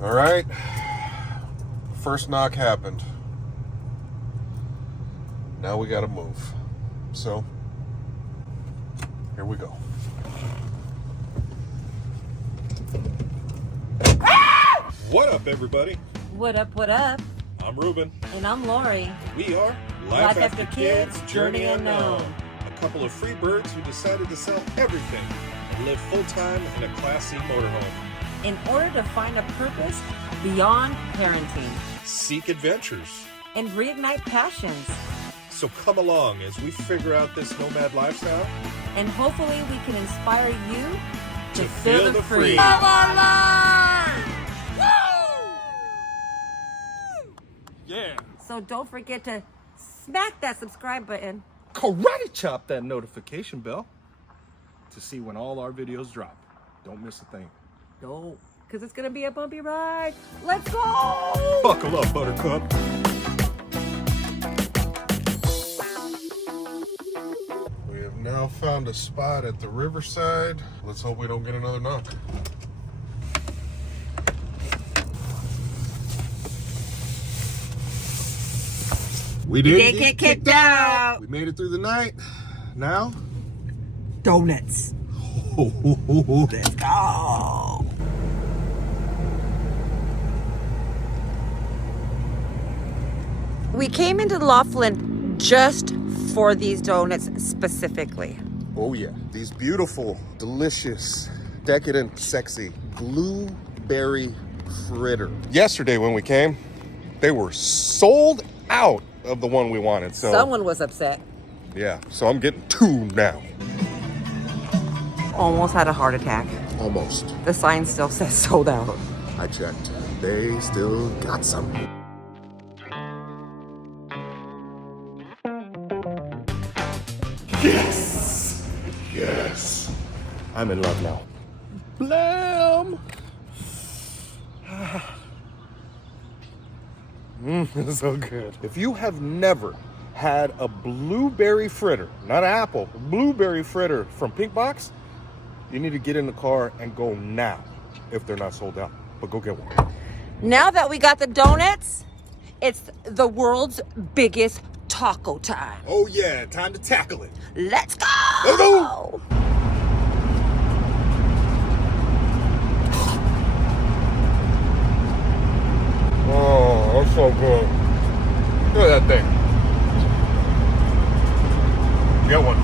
All right. First knock happened. Now we got to move. So, here we go. What up, everybody? What up, what up? I'm Ruben. And I'm Lori. We are Life After Kids, Journey Unknown. A couple of free birds who decided to sell everything and live full-time in a classy motorhome. In order to find a purpose beyond parenting. Seek adventures. And reignite passions. So come along as we figure out this nomad lifestyle. And hopefully we can inspire you to feel the free. Love online! Yeah. So don't forget to smack that subscribe button. Karate chop that notification bell to see when all our videos drop. Don't miss a thing. No, because it's going to be a bumpy ride. Let's go! Buckle up, Buttercup. We have now found a spot at the riverside. Let's hope we don't get another knock. We didn't get kicked out. We made it through the night. Now, Donuts. Let's go. We came into Laughlin just for these donuts specifically. Oh yeah, these beautiful, delicious, decadent, sexy blueberry fritter. Yesterday when we came, they were sold out of the one we wanted. So Someone was upset. yeah, so I'm getting two now. Almost had a heart attack. Almost. The sign still says sold out. I checked. They still got some. Yes! Yes. I'm in love now. Blam! It's so good. If you have never had a blueberry fritter, not an apple, a blueberry fritter from Pink Box, you need to get in the car and go now if they're not sold out. But go get one. Now that we got the donuts, it's the world's biggest taco time. Oh yeah, time to tackle it. Let's go! Let's go! Oh, that's so good. Look at that thing. Get one.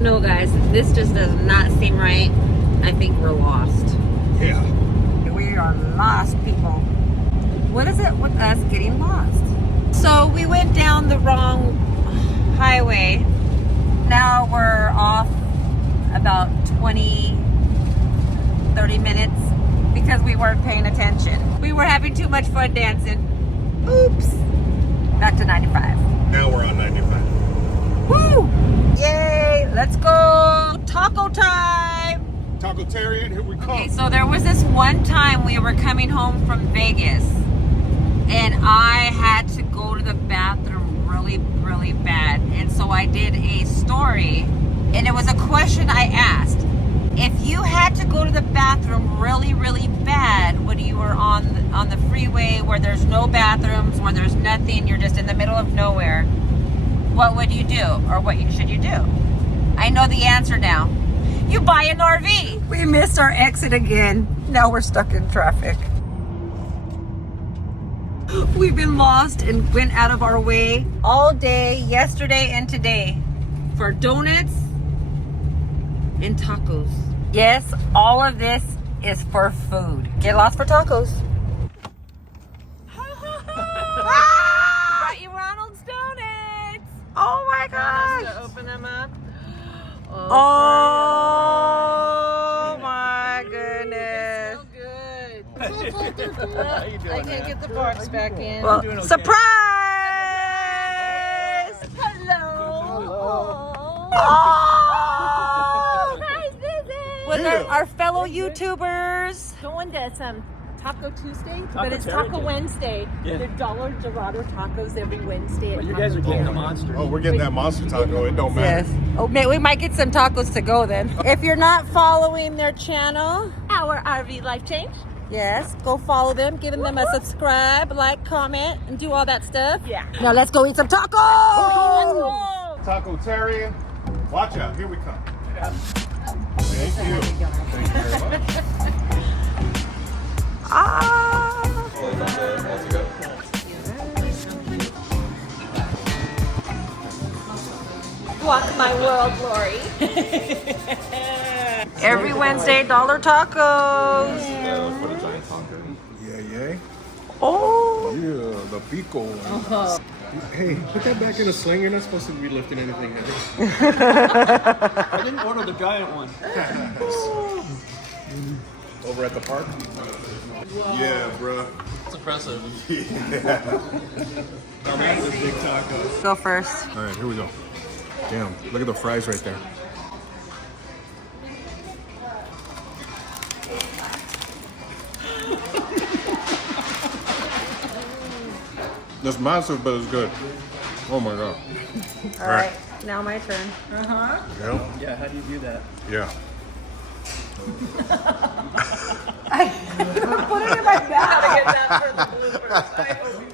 No, guys, this just does not seem right. I think we're lost. Yeah. We are lost, people. What is it with us getting lost? So we went down the wrong highway. Now we're off about 20, 30 minutes because we weren't paying attention. We were having too much fun dancing. Oops. Back to 95. Now we're on 95. Woo! Yay! Let's go! Taco time! Tacotarian, here we come. Okay, so there was this one time we were coming home from Vegas and I had to go to the bathroom really, really bad. And so I did a story and it was a question I asked. If you had to go to the bathroom really, really bad when you were on the freeway where there's no bathrooms, where there's nothing, you're just in the middle of nowhere, what would you do, or what should you do? I know the answer now. You buy an RV. We missed our exit again. Now we're stuck in traffic. We've been lost and went out of our way all day, yesterday and today, for donuts and tacos. Yes, all of this is for food. Get lost for tacos. Got you Ronald's donuts. Oh my gosh. To open them up. Oh my goodness. So good. I can't get the box back in. Well, doing okay. surprise! Hello. Oh! Nice visit. With our fellow YouTubers. Going to some Taco Tuesday, Taco but it's Terry Taco Day. Wednesday. Yeah. They're $1 Dorado tacos every Wednesday. At But you Taco guys are getting Terry. the monster. Oh, we're getting that monster taco. It don't matter. Yes. Oh, we might get some tacos to go then. If you're not following their channel, Our RV life change. yes, go follow them, giving them a subscribe, like, comment, and do all that stuff. Yeah. Now let's go eat some tacos. Oh. Taco Terry. Watch out. Here we come. Thank you. Thank you very much. Ah. Walk my world, Lori. Every Wednesday, $1 tacos. Yeah, yeah. Oh. Yeah, the pico. Hey, put that back in a sling. You're not supposed to be lifting anything heavy. I didn't order the giant one. Over at the park? Yeah, bruh. It's impressive. Big taco. Go first. All right, here we go. Damn, look at the fries right there. That's massive, but it's good. Oh my god. All right, now my turn. Yeah. Yeah, how do you do that? Yeah. Put it in my bag. Get that for the bloopers. I hope you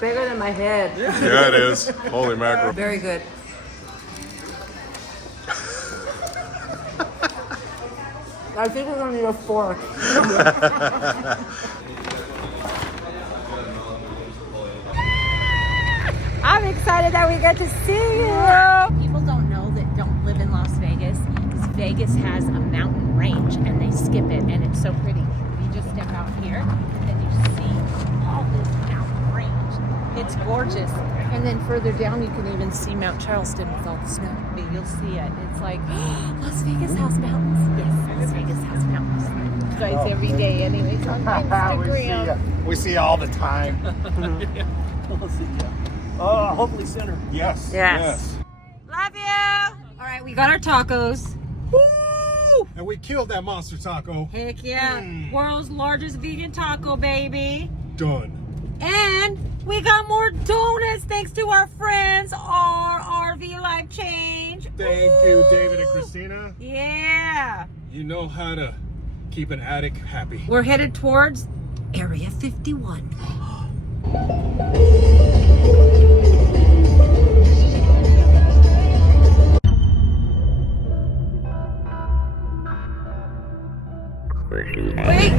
Bigger than my head. Yeah, it is. Holy mackerel. Very good. I think we're gonna need a fork. I'm excited that we get to see you. People don't know that don't live in Las Vegas because Vegas has a mountain range and they skip it and it's so pretty. You just step out here and you see all this mountain range. It's gorgeous. And then further down you can even see Mount Charleston with all the snow. You'll see it. It's like, Las Vegas has mountains. Yes, Las Vegas has mountains. You guys every day anyways on Instagram. We see all the time. We'll see ya. Hopefully sooner. Yes. Yes. Love you. All right, we got our tacos. Woo! And we killed that monster taco. Heck yeah. World's largest vegan taco, baby. Done. And we got more donuts thanks to our friends, our RV Life Change. Thank you, David and Christina. Yeah. You know how to keep an addict happy. We're headed towards Area 51. Wait!